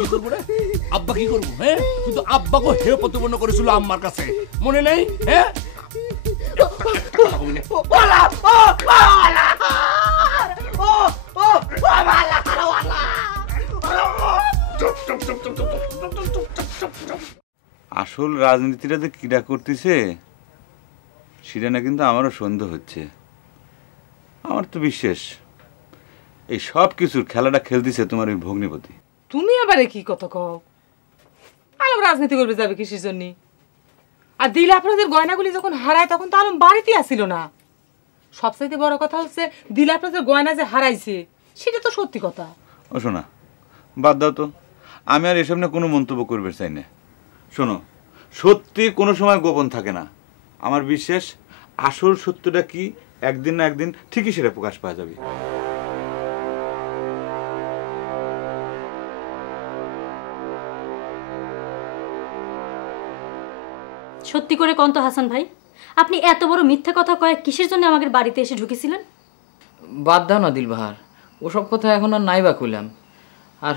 কি করবো রে? আব্বা কি করবো? হ্যাঁ, কিন্তু আব্বাকে হে প্রতিপন্ন করেছিল আম্মার কাছে, মনে নেই? হ্যাঁ, আসল রাজনীতিটা যে কিরা করতেছে সেটা না, কিন্তু আমারও সন্দেহ হচ্ছে। আমার তো বিশ্বাস এই সব কিছুর খেলাটা খেলতেছে তোমার ওই ভগ্নিপতি। তুমি আবার কি কথা কও? আলম রাজনীতি করবে যাবে কিসের জন্য? আর দিল আপনাদের গয়নাগুলি যখন হারায় তখন তো আলম বাড়িতে আসিল না। সবচাইতে বড় কথা হচ্ছে দিল আপনাদের গয়না যে হারাইছে সেটা তো সত্যি কথা। ও শোনা, বাদ দাও তো, আমি আর এসব নিয়ে কোনো মন্তব্য করবে চাই না। শোনো, সত্যি কোনো সময় গোপন থাকে না। আমার বিশ্বাস আসল সত্যটা কি একদিন না একদিন ঠিকই সেটা প্রকাশ পাওয়া যাবে। সত্যি করে কোন তো হাসান ভাই, আপনি এত বড় মিথ্যা কথা কয়ে কিসের জন্য আমাদের বাড়িতে এসে ঢুকেছিলেন? বাদ দাও না দিলবাহার, ওসব কথা এখন আর নাই বা কইলাম। আর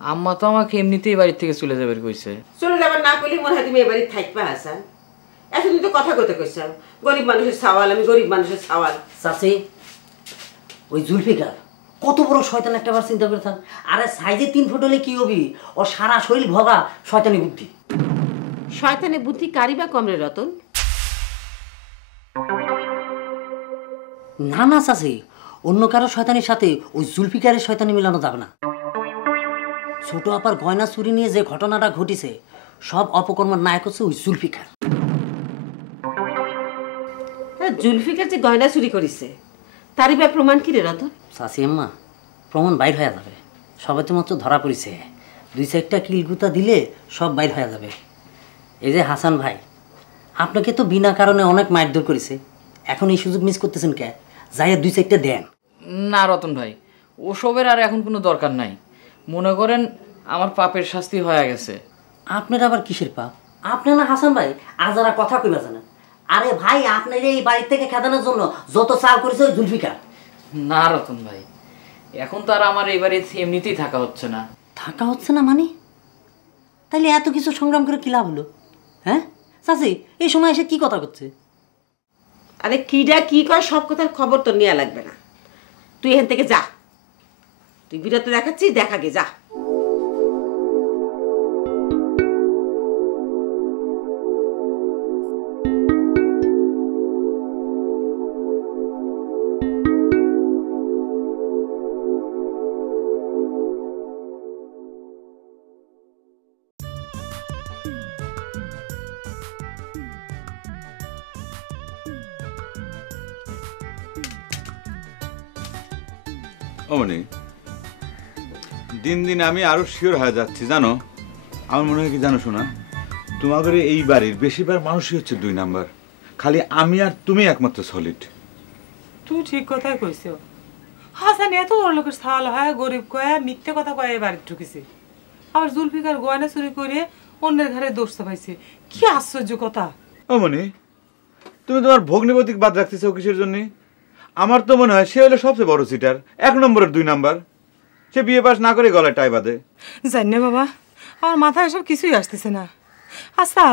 আম্মা তো আমাকে এমনিতেই বাড়ি থেকে চলে যাবে কইছে। চলে যাবার না কইলে মনে হয় তুমি এ বাড়ি থাকবা হাসান। এখন তুমি তো কথা কইতে কইছ, গরিব মানুষের সওয়াল, আমি গরিব মানুষের সওয়াল। চাচি, ওই জুলফিকার কত বড় শয়তান একটা বার চিন্তা করে থাক। আরে সাইজে 3 ফুট হলে কি হবি? ও সারা শরীর ভরা শয়তানি বুদ্ধি। শয়তানি বুদ্ধি কারি বা কমরে রতন? না না চাচি, অন্য কারো শয়তানির সাথে ওই জুলফিকারের শয়তানি মেলানো যাবে না। ছোট আপার গয়না চুরি নিয়ে যে ঘটনাটা ঘটিছে সব অপকর্মের নায়ক হচ্ছে ওই জুলফিকার। জুলফিকার যে গয়না চুরি করেছে তারই বা প্রমাণ কি রে রতন? চাচি আম্মা, প্রমাণ বাইর হয়ে যাবে। সবে তো মাত্র ধরা পড়েছে, 2-4টা কিলগুতা দিলে সব বাইর হয়ে যাবে। এই যে হাসান ভাই, আপনাকে তো বিনা কারণে অনেক মারধর করেছে, এখন এই সুযোগ মিস করতেছেন কে? যাইয়া 2-4টা দেন। না রতন ভাই, ওসবের আর এখন কোনো দরকার নাই। মনে করেন আমার পাপের শাস্তি হয়ে গেছে। আপনার আবার কিসের পাপ? আপনি না হাসান ভাই আজারা কথা কইবা জানেন? আরে ভাই, আপনার এই বাড়ি থেকে খেদানোর জন্য যত চাল করেছে ওই জুলফিকার। না রতন ভাই, এখন তো আর আমার এই বাড়িতে এমনিতেই থাকা হচ্ছে না। থাকা হচ্ছে না মানে? তাইলে এত কিছু সংগ্রাম করে কি লাভ হলো? হ্যাঁ চাচি, এই সময় এসে কি কথা করছে? আরে কিডা কি কয় সব কথার খবর তো নেওয়া লাগবে না। তুই এখান থেকে যা, তুই বিরত দেখাচ্ছিস, দেখা গে যা। অমনি দিন দিন আমি আরো শিওর হয়ে যাচ্ছি, জানো। আমার মনে হয় কি জানো শোনা, তোমাদের এই বাড়ির বেশিরভাগ মানুষই হচ্ছে 2 নাম্বার। খালি আমি আর তুমি একমাত্র সলিড। তুই ঠিক কথাই কইছ। হাসান এত বড় লোকের ছাল হয়, গরিব কয়া মিথ্যে কথা কয়ে বাড়িতে ঢুকেছে। আবার জুলফিকার গয়না চুরি করে অন্যের ঘরে দোষ চাপাইছে। কি আশ্চর্য কথা! অমনি তুমি তোমার ভগ্নিপতিক বাদ রাখতেছো কিসের জন্য? আমার তো মনে হয় সে হলো সবচেয়ে বড় সিটার, 1 নম্বরের 2 নাম্বার। সে বিয়ে পাস না করে গলায় টাই বাঁধে। জানি না বাবা, আমার মাথায় এসব কিছুই আসতেছে না। আচ্ছা,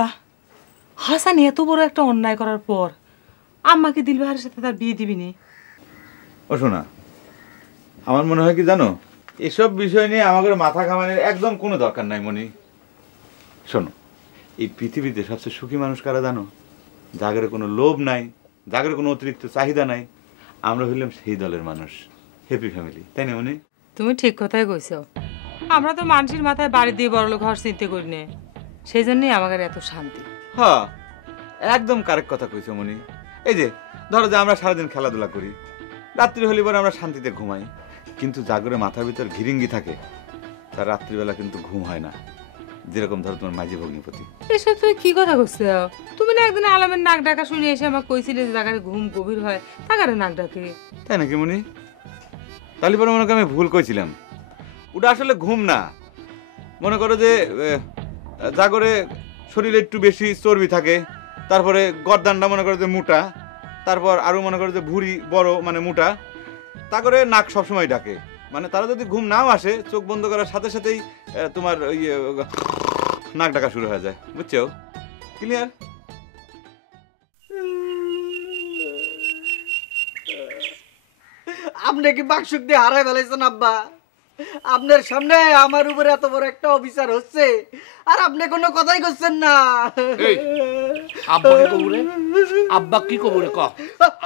হাসান এত বড় একটা অন্যায় করার পর আম্মাকে দিলবাহারের সাথে তার বিয়ে দিবি নি? ও শোনা, আমার মনে হয় কি জানো, এসব বিষয় নিয়ে আমাদের মাথা ঘামানোর একদম কোনো দরকার নাই মনি। শোনো, এই পৃথিবীতে সবচেয়ে সুখী মানুষ কারা জানো? যাদের কোনো লোভ নাই, যাদের কোনো অতিরিক্ত চাহিদা নাই। আমরা হইলাম সেই দলের মানুষ, হ্যাপি ফ্যামিলি, তাই না মনি? তুমি ঠিক কথাই কইছো। আমরা তো মানুষের মাথায় বাড়ি দিয়ে বড়লোক হওয়ার চিন্তা করি না, সেই জন্যই আমাদের এত শান্তি। হ্যাঁ, একদম কারেক্ট কথা কইছো মনি। এই যে ধরো যে আমরা সারাদিন খেলাধুলা করি, রাত্রি হলে পরে আমরা শান্তিতে ঘুমাই, কিন্তু জাগরে মাথার ভিতর ঘিরিঙ্গি থাকে, তার রাত্রিবেলা কিন্তু ঘুম হয় না। যেরকম ধরো তোমার মাঝি ভগ্নিপতি। এসব তুমি কি কথা কইছো? তুমি না একদিন আলামের নাক ডাকা শুনে এসে আমাকে কইছিলে যে জায়গায় ঘুম গভীর হয়, তাকারে নাক ডাকে। তাই নাকি মনি? তাহলে পরে মনে করো আমি ভুল কইছিলাম। ওটা আসলে ঘুম না। মনে করো যে জাগরে শরীরে একটু বেশি চর্বি থাকে, তারপরে গর্দানটা মনে করো যে মোটা, তারপর আরো মনে করো যে ভুঁড়ি বড় মানে মোটা, তারপরে নাক সবসময় ডাকে। মানে তারা যদি ঘুম নাও আসে, চোখ বন্ধ করার সাথে সাথেই তোমার ওই নাক ডাকা শুরু হয়ে যায়, বুঝছো? ক্লিয়ার? আপনি কি বাকসুক দিয়ে হারাই ফেলাইছেন আব্বা? আপনার সামনে আমার উপরে এত বড় একটা অফিসার হচ্ছে আর আপনি কোনো কথাই করছেন না। এই, আব্বা কি কবুরে? আব্বা কি কবুরে ক?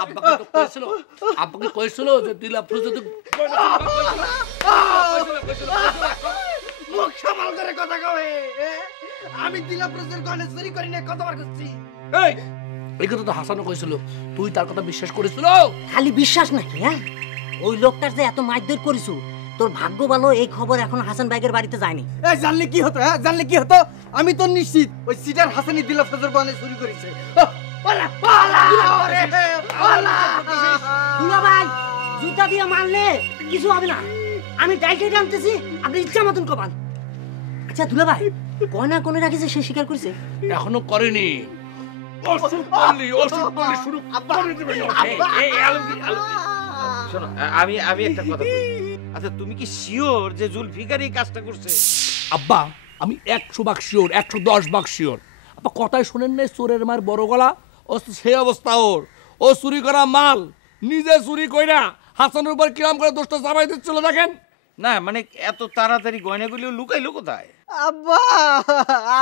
আব্বা কি তো কইছিল? আব্বা কি কইছিল যে দিলা ফ্রুজ যদি মুখ সামাল করে কথা কবে? আমি দিলাপ্রসের গয়না চুরি করি না, কতবার করছি? এই কথা তো হাসানও কইছিল, তুই তার কথা বিশ্বাস করেছিল? খালি বিশ্বাস নাকি? হ্যাঁ, ওই লোকটার যে এত মারধর করিছু, তোর ভাগ্য ভালো এই খবর এখন হাসান ভাইয়ের বাড়িতে যায়নি। এই জানলে কি হতো? হ্যাঁ, জানলে কি হতো? আমি তো নিশ্চিত ওই সিটার হাসানি দিলাপ্রসের গয়না চুরি করেছে। দুলা ভাই, জুতা দিয়ে মারলে কিছু হবে না, আমি ডাইরেক্ট আনতেছি, আপনি ইচ্ছা মতন কমান। আচ্ছা দুলা ভাই, গয়না কোনে রাখিছে সে স্বীকার করেছে? এখনো করেনি। ওষুধ বললি শুরু করে দিবে না। এই শোনো, আমি একটা কথা বলি। আচ্ছা, তুমি কি শিওর যে জুলফিকার এই কাজটা করছে? আব্বা, আমি 100 ভাগ শিওর, 110 ভাগ শিওর। আব্বা কথাই শোনেন নাই, চোরের মার বড় গলা, ও সেই অবস্থা ওর। ও চুরি করা মাল নিজে চুরি কইরা হাসানের উপর কিরাম করে দোষটা চাপাই দিচ্ছিল দেখেন। না মানে এত তাড়াতাড়ি গয়নাগুলো লুকাইলো কোথায়? আব্বা,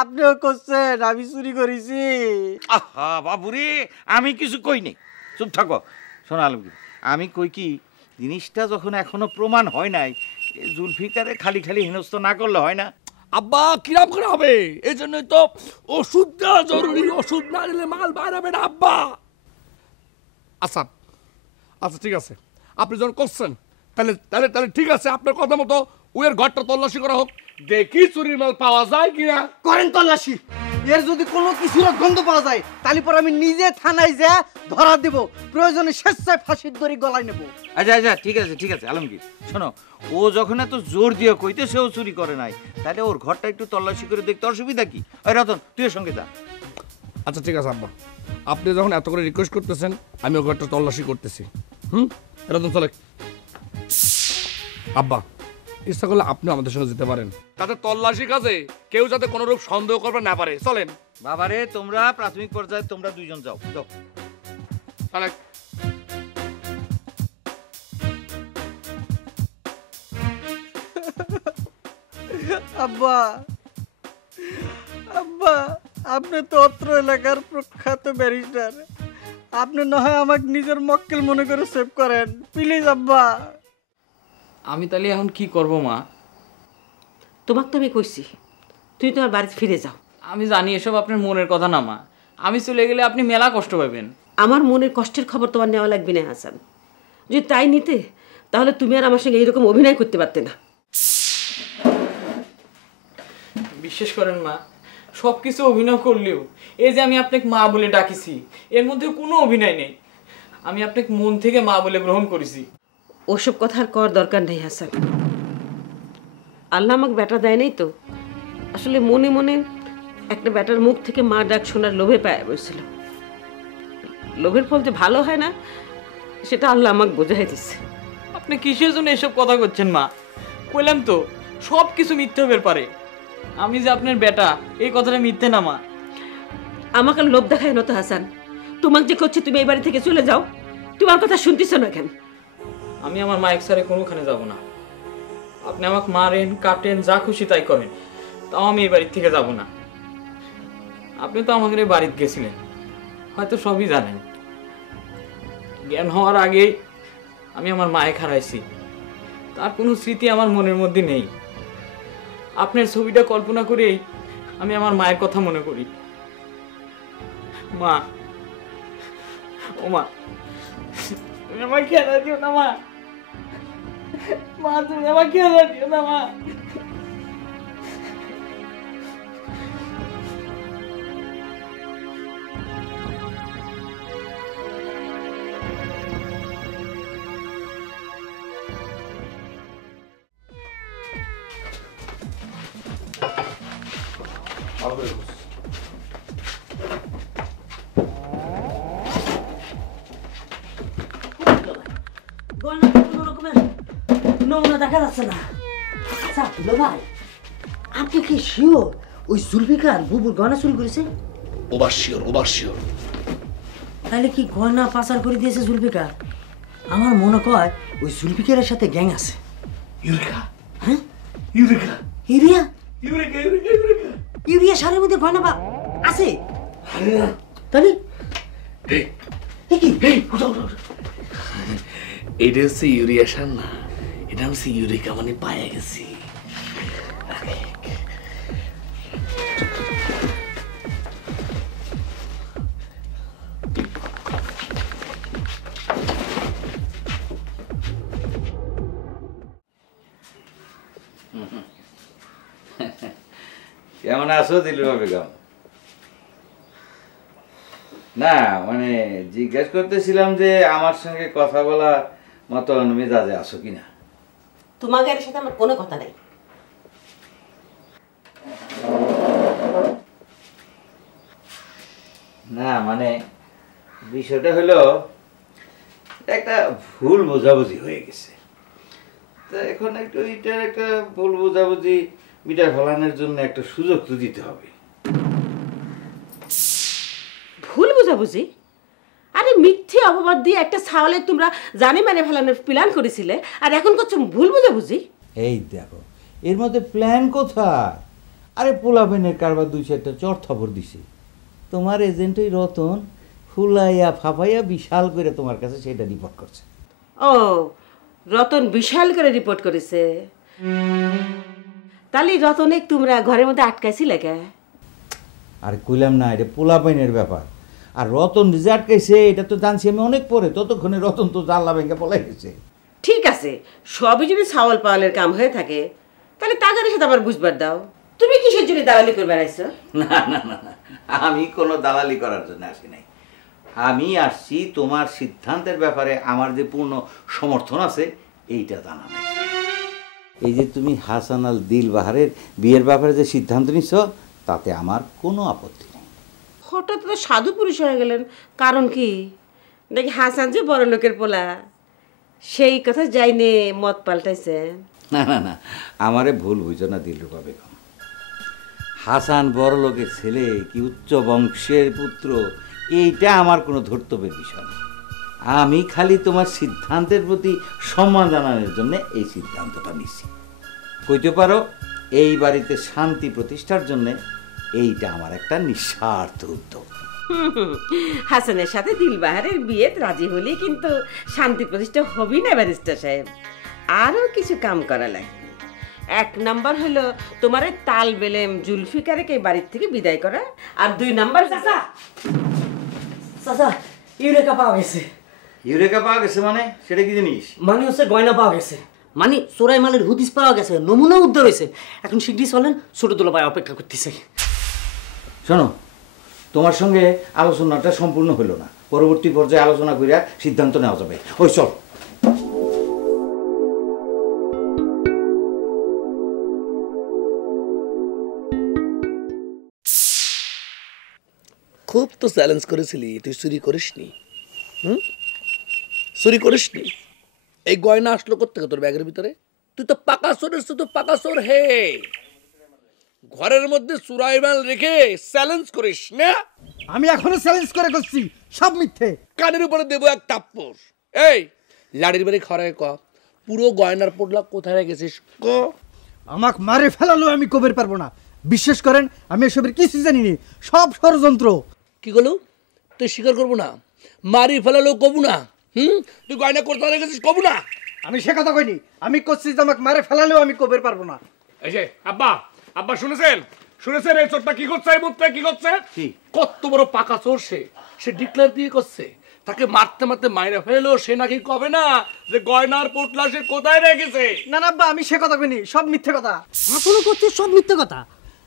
আপনিও করছেন আমি চুরি করেছি? আহা বাবুরে, আমি কিছু কই নাই, চুপ থাকো। শোনো আলমগীর, আমি কই কি, জিনিসটা যখন এখনো প্রমাণ হয় নাই, জুলফিকারে খালি খালি হেনস্থ না করলে হয় না। আব্বা কিরাম করে হবে? এই জন্যই তো ওষুধ দেওয়া জরুরি, ওষুধ না দিলে মাল বাইরাবে না আব্বা। আচ্ছা আচ্ছা ঠিক আছে, আপনি যখন করছেন তাহলে তাহলে তাহলে ঠিক আছে, আপনার কথা মতো ওয়ের ঘরটা তল্লাশি করা হোক, দেখি চুরির মাল পাওয়া যায় কিনা। করেন তল্লাশি, এর যদি কোনো কিছুর গন্ধ পাওয়া যায় তাহলে পরে আমি নিজে থানায় যা ধরা দেব, প্রয়োজনে স্বেচ্ছায় ফাঁসির দড়ি গলায় নেব। আচ্ছা আচ্ছা ঠিক আছে আলমগীর, শোনো, ও যখন এত জোর দিয়ে কইতে সেও চুরি করে নাই, তাহলে ওর ঘরটা একটু তল্লাশি করে দেখতে অসুবিধা কি? ওই রতন, তুই এর সঙ্গে যা। আচ্ছা ঠিক আছে আব্বা, আপনি যখন এত করে রিকোয়েস্ট করতেছেন আমি ও ঘরটা তল্লাশি করতেছি। এরকম চলে আব্বা, ইচ্ছা করলে আপনি আমাদের সঙ্গে যেতে পারেন, তাতে তল্লাশি কাজে কেউ যাতে কোনো রূপ সন্দেহ করবে না পারে। চলেন। বাবারে, তোমরা প্রাথমিক পর্যায়ে তোমরা দুইজন যাও যাও। আব্বা, আব্বা, আপনি তো অত্র এলাকার প্রখ্যাত ব্যারিস্টার, আপনি না হয় আমাকে নিজের মক্কেল মনে করে সেভ করেন প্লিজ আব্বা। আমি তাহলে এখন কি করব মা? তোমাকে তো আমি কইছি তুই তোমার বাড়িতে ফিরে যাও। আমি জানি এসব আপনার মনের কথা না মা, আমি চলে গেলে আপনি মেলা কষ্ট পাবেন। আমার মনের কষ্টের খবর তোমার নেওয়া লাগবে না হাসান, যদি তাই নিতে তাহলে তুমি আর আমার সঙ্গে এইরকম অভিনয় করতে পারতে না। বিশ্বাস করেন মা, সব কিছু অভিনয় করলেও এই যে আমি আপনাকে মা বলে ডাকিছি, এর মধ্যে কোনো অভিনয় নেই। আমি আপনাকে মন থেকে মা বলে গ্রহণ করেছি। ওসব কথা আর করার দরকার নেই হাসান, আল্লাহ আমাকে বেটা দেয় নাই তো, আসলে মনে মনে একটা বেটার মুখ থেকে মা ডাক শোনার লোভে পায় বসছিল। লোভের ফল যে ভালো হয় না সেটা আল্লাহ আমাকে বোঝাই দিচ্ছে। আপনি কিসের জন্য এসব কথা করছেন মা? কইলাম তো সব কিছু মিথ্যে হতে পারে, আমি যে আপনার বেটা এই কথাটা মিথ্যে না মা। আমাকে আর লোভ দেখায় না তো হাসান, তোমাকে যে করছে তুমি এই বাড়ি থেকে চলে যাও, তোমার কথা শুনতেছ না কেন? আমি আমার মায়ের সাথে কোনোখানে যাব না, আপনি আমাকে মারেন কাটেন যা খুশি তাই করেন, তাও আমি এই বাড়ির থেকে যাব না। আপনি তো আমাদের এই বাড়িতে গেছিলেন, হয়তো সবই জানেন। জ্ঞান হওয়ার আগে আমি আমার মায়ে হারাইছি, তার কোনো স্মৃতি আমার মনের মধ্যে নেই। আপনার ছবিটা কল্পনা করেই আমি আমার মায়ের কথা মনে করি। মা, ও মা, তুমি আমার খেলা দিও না মা, মা তুমি আমার খেলা দিও না মা। নমুনা দেখা যাচ্ছে না। আচ্ছা দুলা ভাই, আপনি কি শিওর ওই জুলফিকার বুবুর গয়না চুরি করেছে? Over sure. তাহলে কি গয়না পাচার করে দিয়েছে জুলফিকার? আমার মনে হয় ওই জুলফিকারের সাথে গ্যাং আছে। ইউরেকা, হ্যাঁ eureka, urea eureka, eureka, eureka. Urea সারের মধ্যে গয়না আছে? আরে না, তাহলে এই, এ কি? এই, উঠাও। এটা হচ্ছে ইউরিয়া সার না, এটা হচ্ছে ইউরেকা, মানে পায়ে গেছি। কেমন আছো দিলরুবা বেগম? না মানে জিজ্ঞেস করতেছিলাম যে আমার সঙ্গে কথা বলা মতন মেজাজে আছো কিনা। তোমাদের সাথে আমার কোনো কথা নেই। না মানে বিষয়টা হলো একটা ভুল বোঝাবুঝি হয়ে গেছে, তা এখন একটু এটার একটা ভুল বোঝাবুঝি মিটা ফেলানোর জন্য একটা সুযোগ তো দিতে হবে। ভুল বুঝাবুঝি? আরে মিথ্যে অপবাদ দিয়ে একটা ছাওয়ালে তোমরা জানি মানে ফেলানোর প্ল্যান করেছিলে, আর এখন করছো ভুল বুঝাবুঝি। এই দেখো এর মধ্যে প্ল্যান কোথায়? আরে পোলাবেনের কারবার 2-4টা চর থবর দিছে, তোমার এজেন্টই রতন ফুলাইয়া ফাফাইয়া বিশাল করে তোমার কাছে সেটা রিপোর্ট করছে। ও, রতন বিশাল করে রিপোর্ট করেছে। তাহলে রতনে তোমরা ঘরের মধ্যে আটকাইছিলে কে? আর কইলাম না এটা পোলাবেনের ব্যাপার, আর রতন যে আটকাইছে এটা তো জানছি আমি অনেক পরে, ততক্ষণে রতন তো জানলা ভেঙে পলাই গেছে। ঠিক আছে, সবই যদি ছাওয়াল পাওয়ালের কাম হয়ে থাকে তাহলে তাদের সাথে আবার বুঝবার দাও। তুমি কিসের জন্য দালালি করে বেড়াইছো? না না না না, আমি কোনো দালালি করার জন্য আসি নাই। আমি আসছি তোমার সিদ্ধান্তের ব্যাপারে আমার যে পূর্ণ সমর্থন আছে এইটা জানানো। এই যে তুমি হাসান আল দিলবাহারের বিয়ের ব্যাপারে যে সিদ্ধান্ত নিচ্ছ তাতে আমার কোনো আপত্তি নেই। হঠাৎ তো সাধু পুরুষ হয়ে গেলেন, কারণ কি? দেখি হাসান যে বড় লোকের পোলা, সেই কথা যাইনে মত পাল্টাইছে। না না না, আমারে ভুল বুঝো না দিলরুবা বেগম। হাসান বড় লোকের ছেলে কি উচ্চ বংশের পুত্র এইটা আমার কোনো ধর্তব্যের বিষয় না। আমি খালি তোমার সিদ্ধান্তের প্রতি সম্মান জানানোর জন্য এই সিদ্ধান্তটা নিছি। কইতে পারো এই বাড়িতে শান্তি প্রতিষ্ঠার জন্য এইটা আমার একটা নিঃস্বার্থ উদ্যোগ। হাসানের সাথে দিলবাহারের বিয়ে রাজি হলে কিন্তু শান্তি প্রতিষ্ঠা হবি না ব্যারিস্টার সাহেব। আরও কিছু কাম করা লাগবে। 1 নাম্বার হলো তোমার তাল বেলেম জুলফিকারকে এই বাড়ির থেকে বিদায় করা, আর 2 নাম্বার চাচা চাচা ইউরেকা পাওয়া গেছে। ইউরেকা পাওয়া গেছে মানে সেটা কি জিনিস? মানে হচ্ছে গয়না পাওয়া গেছে, মানে চোরাই মালের হুদিস পাওয়া গেছে, নমুনা উদ্ধার হয়েছে। এখন শীঘ্রই চলেন, ছোট দুলা ভাই অপেক্ষা করতেছে। শোনো, তোমার সঙ্গে আলোচনাটা সম্পূর্ণ হলো না, পরবর্তী পর্যায়ে আলোচনা করিয়া সিদ্ধান্ত নেওয়া যাবে। ওই চল। খুব তো চ্যালেঞ্জ করেছিলি, তুই চুরি করিসনি। চুরি করিসনি। এই গয়না আসলো কোত্থেকে তোর ব্যাগের ভিতরে? তুই তো পাকা চোর, তুই তো পাকা চোর হে। ঘরের মধ্যে চুরাই মাল রেখে চ্যালেঞ্জ করিস না? আমি এখনো চ্যালেঞ্জ করে করছি, সব মিথ্যে। কানের উপরে দেবো এক টাপ্পর। এই লাড়ির বাড়ি খরায় ক, পুরো গয়নার পোটলা কোথায় রেখেছিস ক? আমাকে মারে ফেলালো আমি কবের পারবো না, বিশ্বাস করেন আমি এসবের কিছু জানিনি, সব ষড়যন্ত্র। কি করলো? তুই স্বীকার করবো না? মারি ফেলালো কবু না? তুই গয়না কোথায় রেখেছিস কবু না? আমি সে কথা কইনি, আমি করছি যে আমাকে মারে ফেলালেও আমি কবের পারবো না। এই যে আব্বা, আব্বা শুনেছেন? শুনেছেন এই চোরটা কি করছে? এই মুহূর্তে কি করছে? কত বড় পাকা চোর সে ডিক্লেয়ার দিয়ে করছে। তাকে মারতে মারতে মাইরা ফেললো, সে নাকি কবে না যে গয়নার পোটলা সে কোথায় রেখেছে। না না আব্বা, আমি সে কথা কইনি, সব মিথ্যে কথা। আসলে করছিস সব মিথ্যে কথা।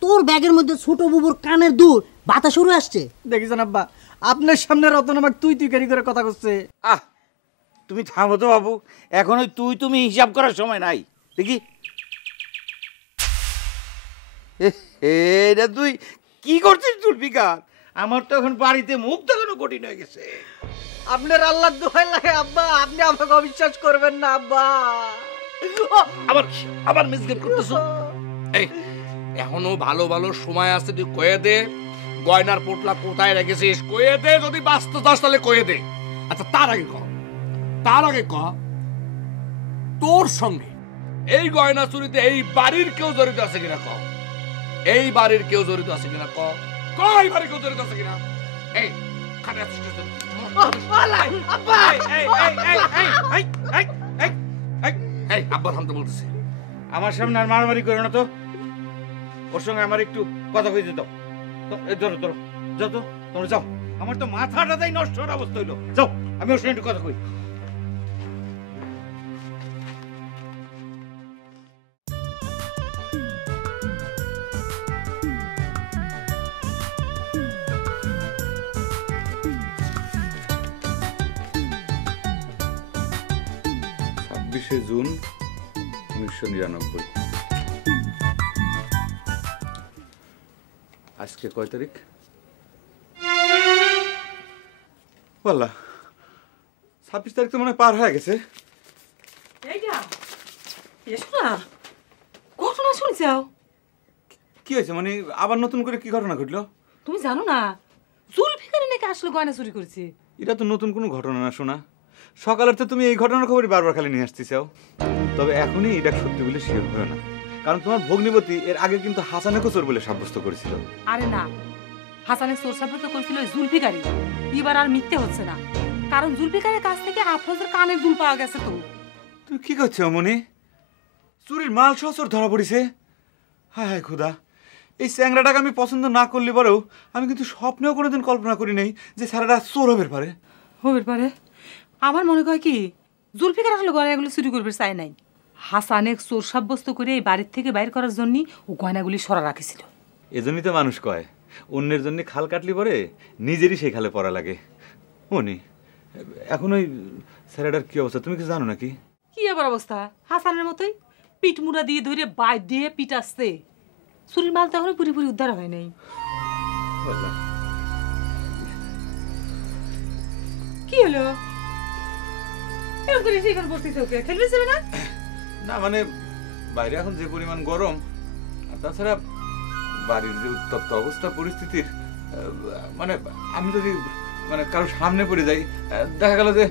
তোর ব্যাগের মধ্যে ছোট বুবুর কানের দুল বাতাস উড়ে আসছে। দেখেছেন আব্বা, আপনার সামনে রতন আমাকে তুই কারি করে কথা করছে। তুমি থামো তো বাবু, এখন ওই তুমি হিসাব করার সময় নাই। দেখি এটা তুই কি করছিস জুলফিকার? আমার তো এখন বাড়িতে মুখ দেখানো কঠিন হয়ে গেছে। আপনার আল্লাহর দোহাই লাগে আব্বা, আপনি আমাকে অবিশ্বাস করবেন না আব্বা। আবার আবার মিসগেট করতেছো। এই এখনো ভালো ভালো সময় আছে, তুই কয়ে দে গয়নার পোটলা কোথায় রেখেছিস, কয়ে দে। যদি বাঁচতে চাস তাহলে কয়ে দে। আচ্ছা তার আগে ক তোর সঙ্গে এই গয়না চুরিতে এই বাড়ির কেউ জড়িত আছে কিনা ক। এই বাড়ির কেউ জড়িত আছে কিনা ক। এই বাড়ির কেউ জড়িত আছে কিনা। এই খানে আছিস আব্বা থামতে বলতেছে। আমার সামনে আর মারামারি করো না তো। ওর সঙ্গে আমার একটু কথা কইতে দাও। ধরো ধরো যাও তো, তোমরা যাও। আমার তো মাথাটাই নষ্ট হওয়ার অবস্থা হইলো। যাও, আমি ওর সঙ্গে একটু কথা কই। জুন 1999। আজকে কয় তারিখ? বললা 26 তারিখ তো মনে হয় পার হয়ে গেছে। ঘটনা শুনছাও? কি হয়েছে মানে আবার নতুন করে কি ঘটনা ঘটলো? তুমি জানো না জুলফিকারি নাকি আসলে গয়না চুরি করেছে? এটা তো নতুন কোনো ঘটনা না শোনা। সকালের তো তুমি এই ঘটনার খবরই বারবার খালি নিয়ে আসতেছাও। তবে এখনই এটা সত্যি বলে শিওর হয়ে না, কারণ তোমার ভগ্নিপতি এর আগে কিন্তু হাসানেকে চোর বলে সাব্যস্ত করেছিল। আরে না, হাসানের চোর সাব্যস্ত করেছিল জুলফিকারি। এবার আর মিথ্যে হচ্ছে না, কারণ জুলফিকারের কাছ থেকে আফরোজের কানের দুল পাওয়া গেছে। তো তুমি কি করছো মনি? চুরির মাল সহ চোর ধরা পড়েছে। হায় হায় খুদা, এই চ্যাংরাটাকে আমি পছন্দ না করলে পরেও আমি কিন্তু স্বপ্নেও কোনোদিন কল্পনা করি নাই যে সারাটা চোর হবের পারে। হবের পারে? আমার মনে হয় কি জুলফিকার আসলে গয়নাগুলো চুরি করবে চায় নাই। হাসানের চোর সাব্যস্ত করে এই বাড়ির থেকে বাইর করার জন্য ও গয়নাগুলি সরা রাখেছিল। এজন্যই তো মানুষ কয় অন্যের জন্য খাল কাটলি পরে নিজেরই সেই খালে পড়া লাগে। মনি, এখন ওই স্যারেটার কি অবস্থা তুমি কিছু জানো নাকি? কি আবার অবস্থা? হাসানের মতোই পিঠ মুড়া দিয়ে ধরে বাইর দিয়ে পিঠ আসছে। চুরির মাল তো এখনো পুরোপুরি উদ্ধার হয় নাই। কি হলো? না মানে বাইরে এখন যে পরিমাণ গরম, আর তাছাড়া বাড়ির যে উত্তপ্ত অবস্থা পরিস্থিতির, মানে আমি যদি মানে কারো সামনে পড়ে যাই, দেখা গেল যে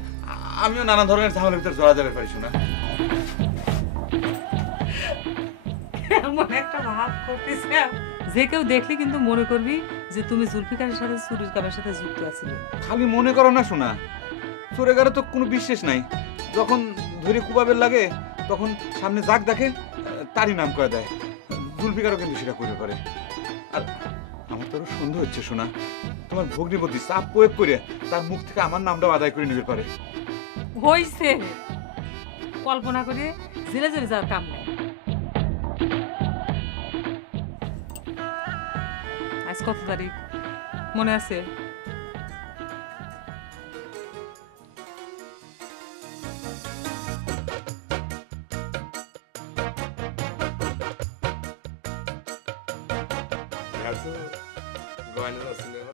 আমিও নানা ধরনের ঝামেলার ভিতরে জড়া যাবে পারি। শোনা এমন একটা ভাব করতেছে যে কেউ দেখলে কিন্তু মনে করবি যে তুমি জুলফিকারের সাথে চুরির কামের সাথে যুক্ত আছিলে। খালি মনে করো না শোনা, চোরে গারে তো কোনো বিশ্বাস নাই। যখন ধরে কুবাবের লাগে তখন সামনে যাক দেখে তারই নাম করে দেয়। জুলফিকারও কিন্তু সেটা করে পারে। আর আমার তো সন্দেহ হচ্ছে শোনা, তোমার ভগ্নিপতি চাপ প্রয়োগ করে তার মুখ থেকে আমার নামটাও আদায় করে নিতে পারে। হইছে, কল্পনা করে জেলে জেলে যাওয়ার কাম নেই। আজ কত তারিখ মনে আছে? গয়না ছিল